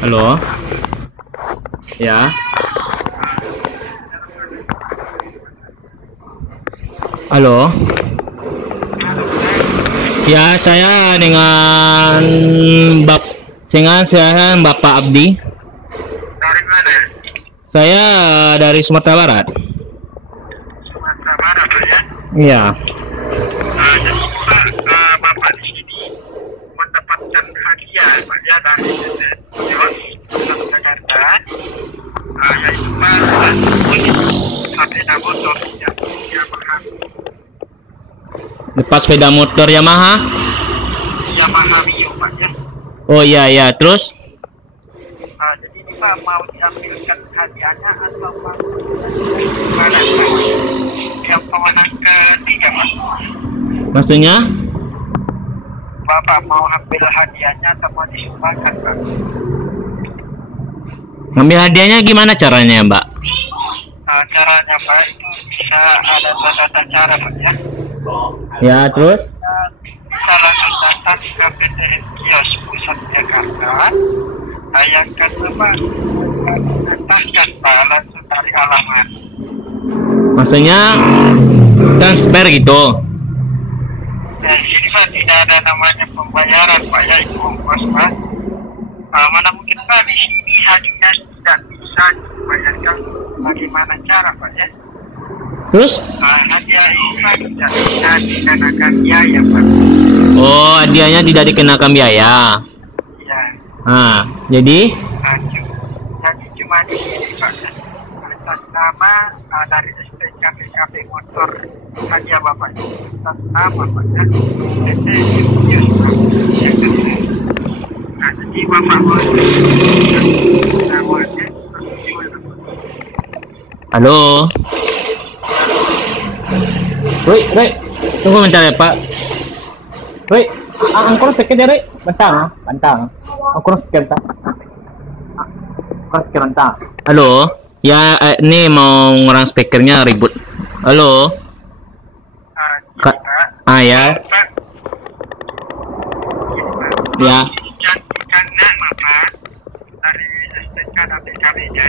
Halo? Ya. Halo? Ya, saya dengan saya Bapak Abdi. Dari mana? Saya dari Sumatera Barat. Sumatera Barat, Pak ya? Iya. Jadi Pak, Bapak di sini mendapatkan hadiah Pak ya dari Yos Kota Jakarta, yaitu Pak sepeda motor yang Yamaha. Lepas sepeda motor Yamaha. Yamaha Mio Pak ya. Oh iya iya, terus? Jadi ini Pak mau diambilkan hadiahnya atau Pak mana Pak? Yang pemenang ketiga Pak. Maksudnya? Bapak mau ambil hadiahnya atau mau disumbangkan Pak? Ngambil hadiahnya gimana caranya, Mbak? Caranya Pak itu bisa ada dua tata cara Pak ya. Ya, terus? Bisa langsung datang ke PTN Kios Pusat Jakarta. Yang kedua Pak, datangkan Pak langsung dari alamat. Maksudnya transfer gitu. Di sini Pak tidak ada namanya pembayaran Pak ya, itu ongkos Pak. Mana mungkin Pak di sini hadiah tidak bisa dibayarkan, bagaimana cara Pak ya? Terus? Hadiah ini Pak tidak bisa dikenakan biaya Pak. Oh, hadiahnya tidak dikenakan biaya. Ya. Jadi? Jadi cuma di sini Pak ya. Atas nama dari STK PKP Motor hadiah Bapak itu atas nama Pak ya. PT Kios Pak. Jadi Bapak boleh namanya Halo? Woi, tunggu bentar ya, Pak. Woi, angkor speaker dari bantang. Angkor speaker tak. Angkor speaker bantang. Halo? Ya, ini mau ngurang speakernya ribut. Halo? Pak. Ya. Pak. Ya. Karena Bapak dari STK dan PKB-nya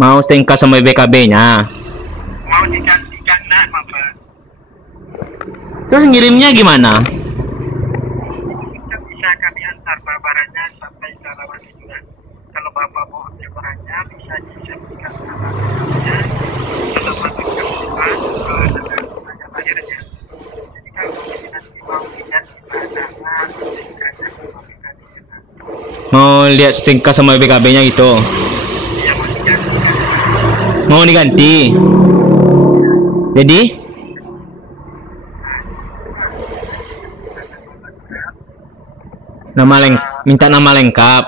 mau STNK sama BKB-nya. mau digantikan nak Bapak. Terus ngirimnya gimana? Kita bisa kami antar barangnya sampai ke alamat itu kan. Kalau Bapak mau ambil barangnya bisa disebutkan alamatnya. Kalau Bapak dengan akhirnya. Jadi kalau nanti mau lihat di mana Mau lihat STNK sama BKB-nya gitu. dia mau digantikan. Mau diganti. Jadi? Minta nama lengkap.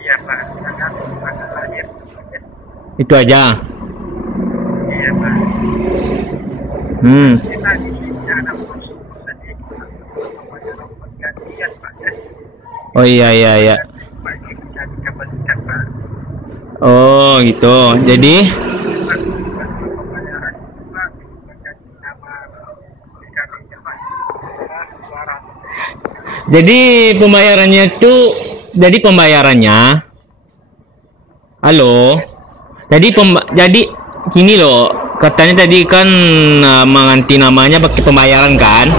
Iya Pak, dengan tanggal lahir. Itu aja. Iya Pak. Kita di sini ada prosedur tadi namanya penggantian Pak ya. Oh iya. Pak ini bisa dikembalikan Pak. Oh gitu. Jadi Pembayaran itu Pak mengganti nama PKB-nya Pak. Suara. Jadi pembayarannya halo. Jadi gini loh, katanya tadi kan mengganti namanya pakai pembayaran kan?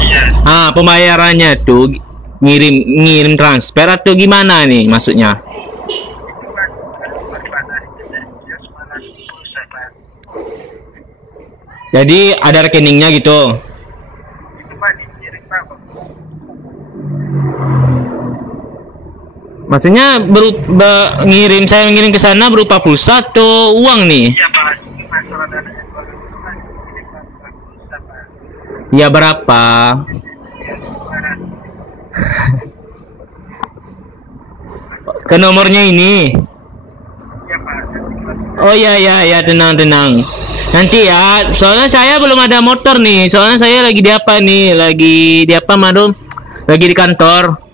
Iya. Pembayarannya tuh ngirim transfer atau gimana nih maksudnya? Itu Pak Pak dari PTN Kios malah pulsa Pak. Jadi ada rekeningnya gitu. Itu Pak dikirim Pak. Maksudnya saya mengirim ke sana berupa pulsa atau uang nih? Iya Pak, itu masalah dana yang baru itu Pak dikirim Pak pulsa Pak. Ya berapa? Ke nomornya ini. Iya Pak. Oh iya tenang. Nanti ya, soalnya saya belum ada motor nih. Soalnya saya lagi di apa nih? Lagi di apa, Madum? Lagi di kantor.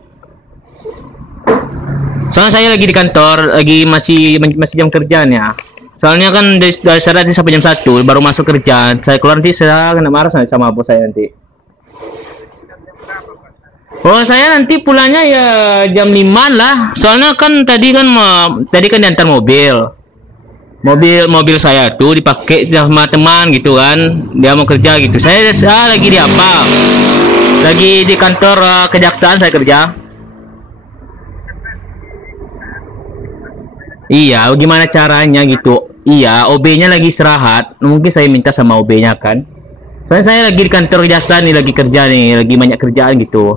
Soalnya saya lagi di kantor, masih jam kerjaan ya. Soalnya kan dari saya tadi sampai jam 1 baru masuk kerja. Saya keluar nanti saya kena marah sama bos saya nanti. jam berapa Pak? Oh, saya nanti pulangnya ya jam 5 lah. Soalnya kan tadi kan diantar mobil. Mobil saya tuh dipakai sama teman gitu kan. Dia mau kerja gitu. Saya lagi di apa? Lagi di kantor kejaksaan saya kerja. Iya, gimana caranya gitu? Iya, OB-nya lagi istirahat. Mungkin saya minta sama OB-nya kan. Soalnya saya lagi di kantor kejaksaan nih, lagi kerja nih, lagi banyak kerjaan gitu.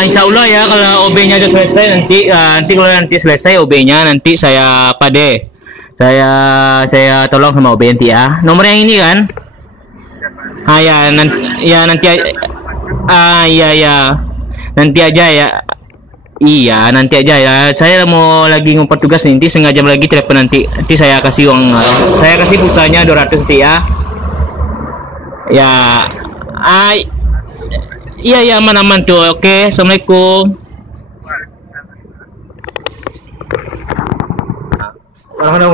Insya Allah ya kalau OB-nya udah selesai nanti kalau nanti selesai OB-nya nanti saya apa deh? Saya tolong sama OB nanti ya. Nomor yang ini kan? Nanti iya. Nanti aja ya. Iya, nanti aja ya. Saya mau lagi ngumpet tugas nih. Nanti setengah jam lagi telepon nanti. Nanti saya kasih uang. Saya kasih pulsanya 200 nanti ya. Ya. Iya, aman tuh. Oke, assalamualaikum. Orang udah